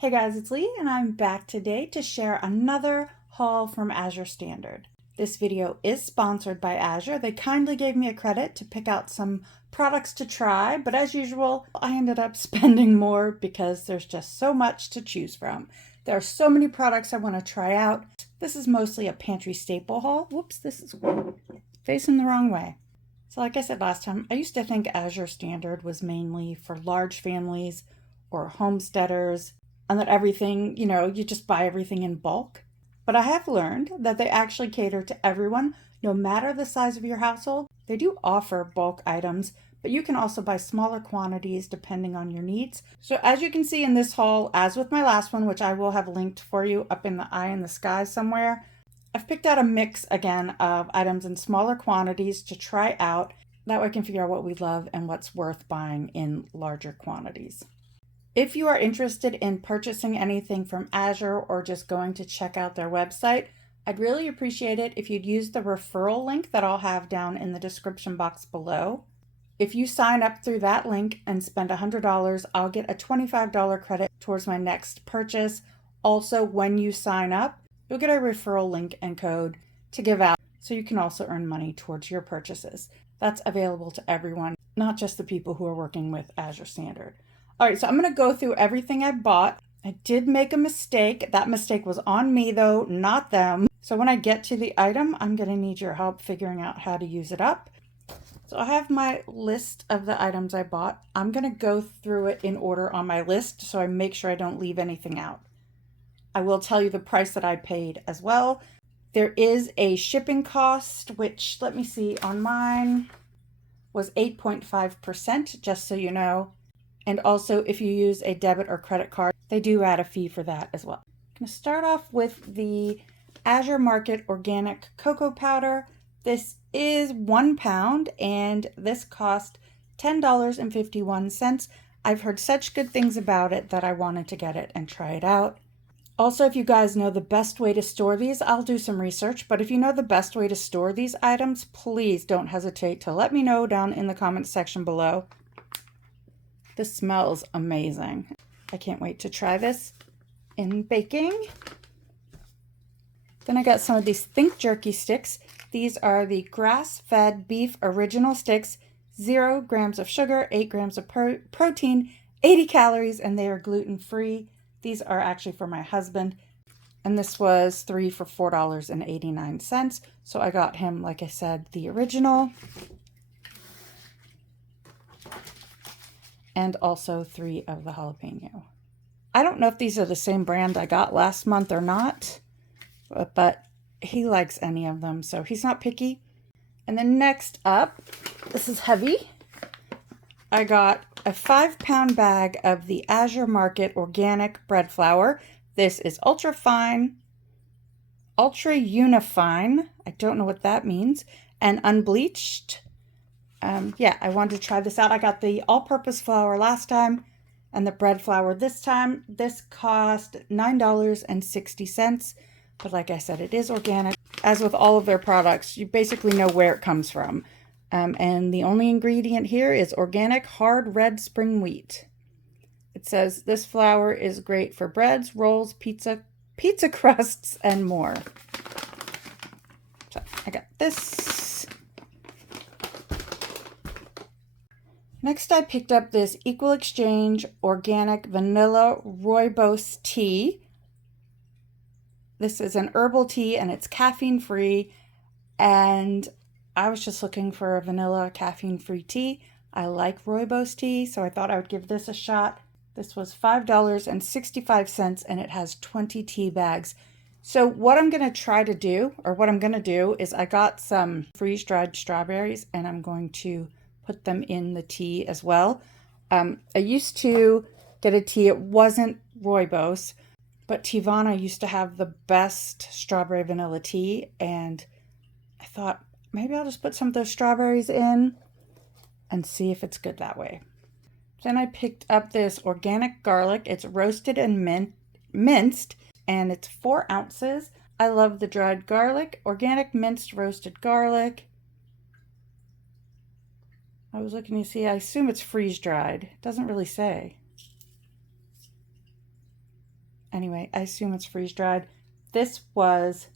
Hey guys, it's Lee and I'm back today to share another haul from Azure Standard. This video is sponsored by Azure. They kindly gave me a credit to pick out some products to try, but as usual, I ended up spending more because there's just so much to choose from. There are so many products I want to try out. This is mostly a pantry staple haul. Whoops, this is facing the wrong way. So like I said last time, I used to think Azure Standard was mainly for large families or homesteaders, and that everything, you just buy everything in bulk. But I have learned that they actually cater to everyone, no matter the size of your household. They do offer bulk items, but you can also buy smaller quantities depending on your needs. So as you can see in this haul, as with my last one, which I will have linked for you up in the eye in the sky somewhere, I've picked out a mix again of items in smaller quantities to try out. That way I can figure out what we love and what's worth buying in larger quantities. If you are interested in purchasing anything from Azure or just going to check out their website, I'd really appreciate it if you'd use the referral link that I'll have down in the description box below. If you sign up through that link and spend $100, I'll get a $25 credit towards my next purchase. Also, when you sign up, you'll get a referral link and code to give out so you can also earn money towards your purchases. That's available to everyone, not just the people who are working with Azure Standard. All right, so I'm going to go through everything I bought. I did make a mistake. That mistake was on me though, not them. So when I get to the item, I'm going to need your help figuring out how to use it up. So I have my list of the items I bought. I'm going to go through it in order on my list so I make sure I don't leave anything out. I will tell you the price that I paid as well. There is a shipping cost, which, let me see, on mine was 8.5%, just so you know. And also, if you use a debit or credit card, they do add a fee for that as well. I'm going to start off with the Azure Market Organic Cocoa Powder. This is 1 pound and this cost $10.51. I've heard such good things about it that I wanted to get it and try it out. Also, if you guys know the best way to store these, I'll do some research, but if you know the best way to store these items, please don't hesitate to let me know down in the comments section below. This smells amazing. I can't wait to try this in baking. Then I got some of these Think Jerky sticks. These are the grass-fed beef original sticks, 0 grams of sugar, 8 grams of protein, 80 calories, and they are gluten-free. These are actually for my husband, and this was 3 for $4.89. So I got him, like I said, the original, and also 3 of the jalapeno. I don't know if these are the same brand I got last month or not, but he likes any of them, so he's not picky. And then next up, this is heavy. I got a 5-pound bag of the Azure Market Organic Bread Flour. This is ultra fine, ultra unifine. I don't know what that means. And unbleached. Yeah, I wanted to try this out. I got the all-purpose flour last time and the bread flour this time. This cost $9.60. But like I said, it is organic. As with all of their products, you basically know where it comes from. And the only ingredient here is organic hard red spring wheat. It says this flour is great for breads, rolls, pizza crusts, and more. So I got this. Next, I picked up this Equal Exchange Organic Vanilla Rooibos Tea. This is an herbal tea and it's caffeine free, and I was just looking for a vanilla caffeine-free tea. I like rooibos tea, so I thought I would give this a shot. This was $5.65 and it has 20 tea bags. So what I'm going to try to do, or what I'm going to do, is I got some freeze-dried strawberries and I'm going to put them in the tea as well. I used to get a tea, it wasn't rooibos, but Teavana used to have the best strawberry vanilla tea, and I thought, maybe I'll just put some of those strawberries in and see if it's good that way. Then I picked up this organic garlic. It's roasted and minced, and it's 4 ounces. I love the dried garlic. Organic minced roasted garlic. I was looking to see, I assume it's freeze dried. It doesn't really say. Anyway, I assume it's freeze-dried. This was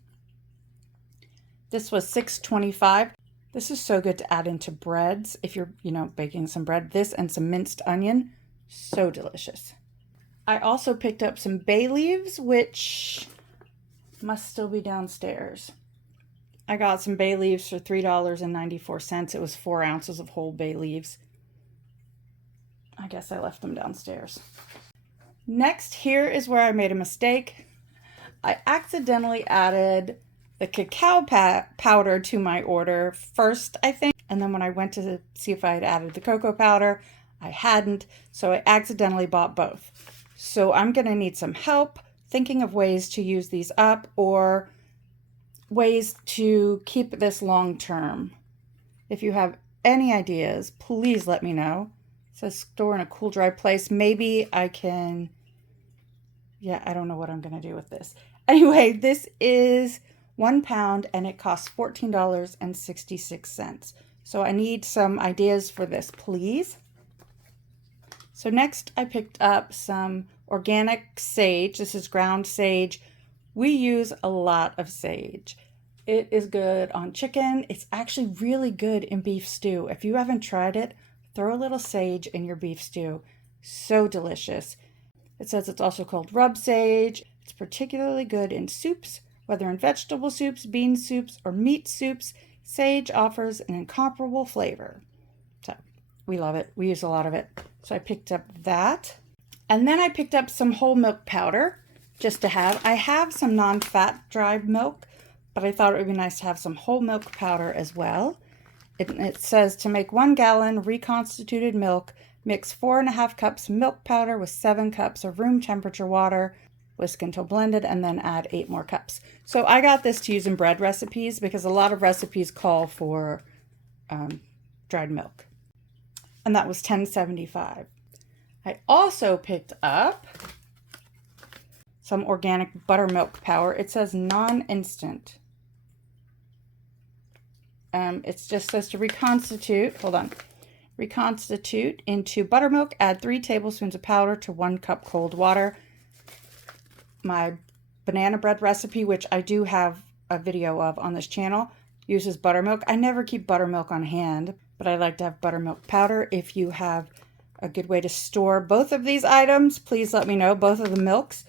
$6.25. This is so good to add into breads if you're, baking some bread. This and some minced onion, so delicious. I also picked up some bay leaves, which must still be downstairs. I got some bay leaves for $3.94. It was 4 ounces of whole bay leaves. I guess I left them downstairs. Next, here is where I made a mistake. I accidentally added the cacao powder to my order first, I think. And then when I went to see if I had added the cocoa powder, I hadn't. So I accidentally bought both. So I'm going to need some help thinking of ways to use these up or ways to keep this long term. If you have any ideas, please let me know. It says store in a cool, dry place. Maybe I can, I don't know what I'm going to do with this. Anyway, this is 1 pound and it costs $14.66. So I need some ideas for this, please. So next I picked up some organic sage. This is ground sage. We use a lot of sage. It is good on chicken. It's actually really good in beef stew. If you haven't tried it, throw a little sage in your beef stew. So delicious. It says it's also called rub sage. It's particularly good in soups, whether in vegetable soups, bean soups, or meat soups. Sage offers an incomparable flavor. So we love it. We use a lot of it. So I picked up that. And then I picked up some whole milk powder just to have. I have some non-fat dried milk, but I thought it would be nice to have some whole milk powder as well. It says to make 1 gallon reconstituted milk, mix 4.5 cups milk powder with 7 cups of room temperature water, whisk until blended, and then add 8 more cups. So I got this to use in bread recipes because a lot of recipes call for dried milk. And that was $10.75. I also picked up some organic buttermilk powder. It says non-instant. It just says to reconstitute into buttermilk, add 3 tablespoons of powder to 1 cup cold water. My banana bread recipe, which I do have a video of on this channel, uses buttermilk. I never keep buttermilk on hand, but I like to have buttermilk powder. If you have a good way to store both of these items, please let me know, both of the milks.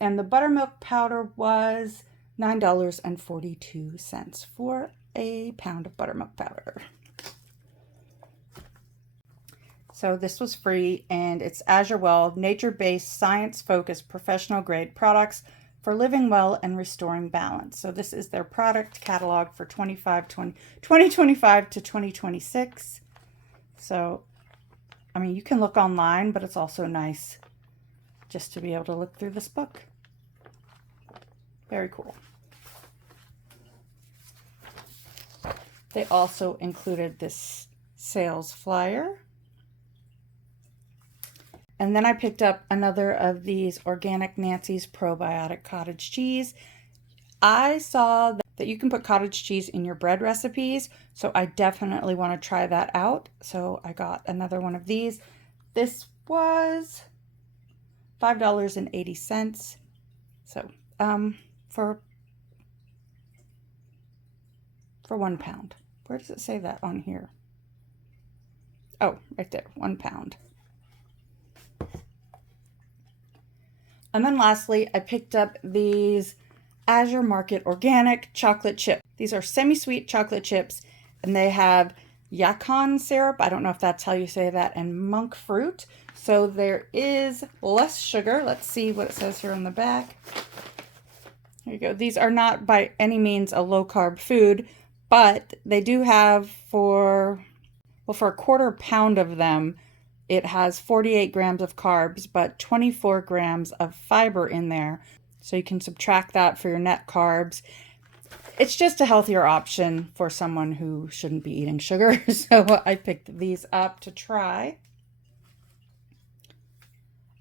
And the buttermilk powder was $9.42 for a pound of buttermilk powder. So this was free, and it's AZURE, nature-based, science-focused, professional-grade products for living well and restoring balance. So this is their product catalog for 2025 to 2026. So, I mean, you can look online, but it's also nice just to be able to look through this book. Very cool. They also included this sales flyer. And then I picked up another of these Organic Nancy's Probiotic Cottage Cheese. I saw that you can put cottage cheese in your bread recipes, so I definitely want to try that out. So I got another one of these. This was $5.80. So for 1 pound. Where does it say that on here? Oh, right there, 1 pound. And then lastly, I picked up these AZURE Market Organic Chocolate Chip. These are semi-sweet chocolate chips, and they have yacon syrup, I don't know if that's how you say that, and monk fruit. So there is less sugar. Let's see what it says here on the back. There you go. These are not by any means a low-carb food, but they do have for a 1/4 pound of them, it has 48 grams of carbs, but 24 grams of fiber in there. So you can subtract that for your net carbs. It's just a healthier option for someone who shouldn't be eating sugar. So I picked these up to try.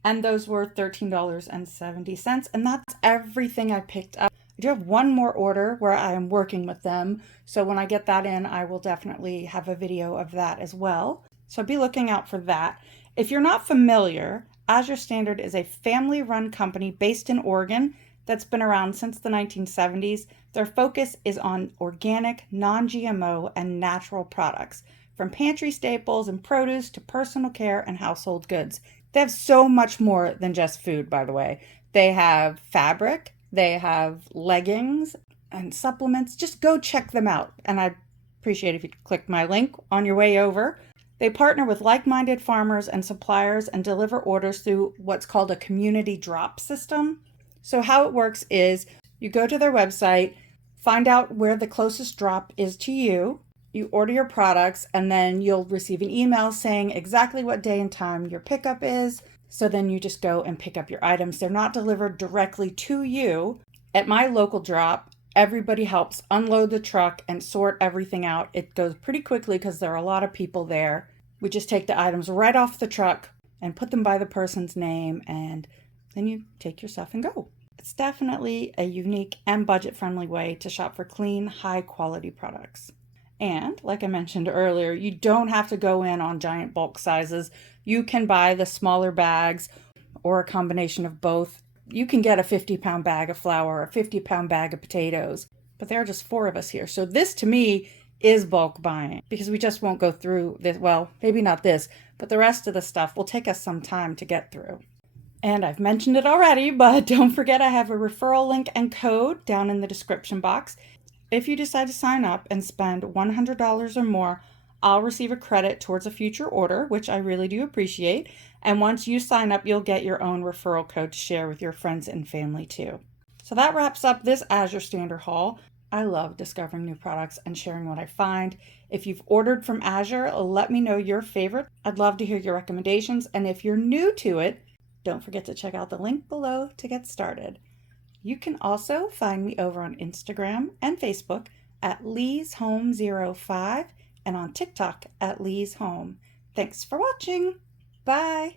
And those were $13.70. And that's everything I picked up. I do have one more order where I am working with them. So when I get that in, I will definitely have a video of that as well. So be looking out for that. If you're not familiar, Azure Standard is a family-run company based in Oregon that's been around since the 1970s. Their focus is on organic, non-GMO, and natural products, from pantry staples and produce to personal care and household goods. They have so much more than just food, by the way. They have fabric, they have leggings and supplements. Just go check them out. And I'd appreciate if you could click my link on your way over. They partner with like-minded farmers and suppliers and deliver orders through what's called a community drop system. So how it works is you go to their website, find out where the closest drop is to you, you order your products, and then you'll receive an email saying exactly what day and time your pickup is. So then you just go and pick up your items. They're not delivered directly to you. At my local drop, everybody helps unload the truck and sort everything out. It goes pretty quickly because there are a lot of people there. We just take the items right off the truck and put them by the person's name, and then you take your stuff and go. It's definitely a unique and budget-friendly way to shop for clean, high-quality products. And, like I mentioned earlier, you don't have to go in on giant bulk sizes. You can buy the smaller bags or a combination of both. You can get a 50-pound bag of flour or a 50-pound bag of potatoes, but there are just 4 of us here. So this, to me, is bulk buying because we just won't go through this. Well, maybe not this, but the rest of the stuff will take us some time to get through. And I've mentioned it already, but don't forget I have a referral link and code down in the description box. If you decide to sign up and spend $100 or more, I'll receive a credit towards a future order, which I really do appreciate. And once you sign up, you'll get your own referral code to share with your friends and family too. So that wraps up this Azure Standard haul. I love discovering new products and sharing what I find. If you've ordered from Azure, let me know your favorite. I'd love to hear your recommendations. And if you're new to it, don't forget to check out the link below to get started. You can also find me over on Instagram and Facebook at Lee'sHome05 and on TikTok at Lee's Home. Thanks for watching. Bye.